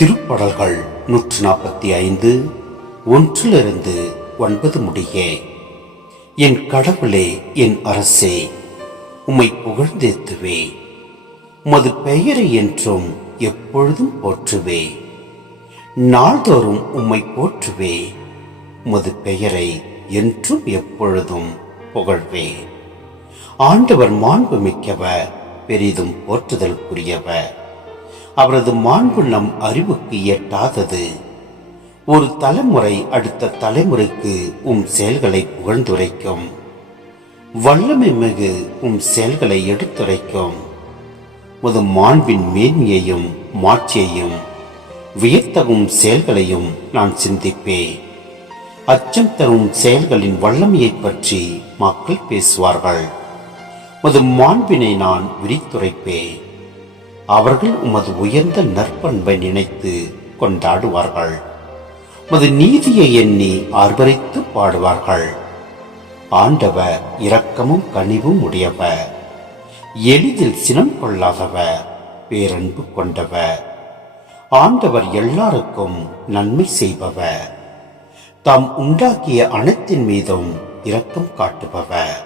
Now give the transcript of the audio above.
திருப்படல்கள் நூற்று நாற்பத்தி ஐந்து ஒன்றிலிருந்து ஒன்பது முடிய. என் கடவுளே என் அரசே உம்மை புகழ்ந்தேத்துவே. உமது பெயரை என்றும் எப்பொழுதும் போற்றுவே. நாள்தோறும் உம்மை போற்றுவே. உமது பெயரை என்றும் எப்பொழுதும் புகழ்வே. ஆண்டவர் மாண்பு மிக்கவர் பெரிதும் போற்றுதலுக்குரியவர். அவரது மாண்பு நம் அறிவுக்கு எட்டாதது. ஒரு தலைமுறை அடுத்த தலைமுறைக்கு உம் செயல்களை புகழ்ந்துரைக்கும். வல்லமை மிகு உம் செயல்களை எடுத்துரைக்கும். உது மாண்பின் மேன்மையையும் மாட்சியையும் வியத்தகும் செயல்களையும் நான் சிந்திப்பேன். அச்சம் தரும் செயல்களின் வல்லமையைப் பற்றி மக்கள் பேசுவார்கள். உது மாண்பினை நான் விரித்துரைப்பேன். அவர்கள் உமது உயர்ந்த நற்பண்பை நினைத்து கொண்டாடுவார்கள். உமது நீதியை எண்ணி ஆர்வரித்து பாடுவார்கள். ஆண்டவர் இரக்கமும் கனிவும் உடையவர். எளிதில் சினம் கொள்ளாதவர் பேரன்பு கொண்டவர். ஆண்டவர் எல்லாருக்கும் நன்மை செய்பவர். தாம் உண்டாக்கிய அனைத்தின் மீதும் இரக்கம் காட்டுபவர்.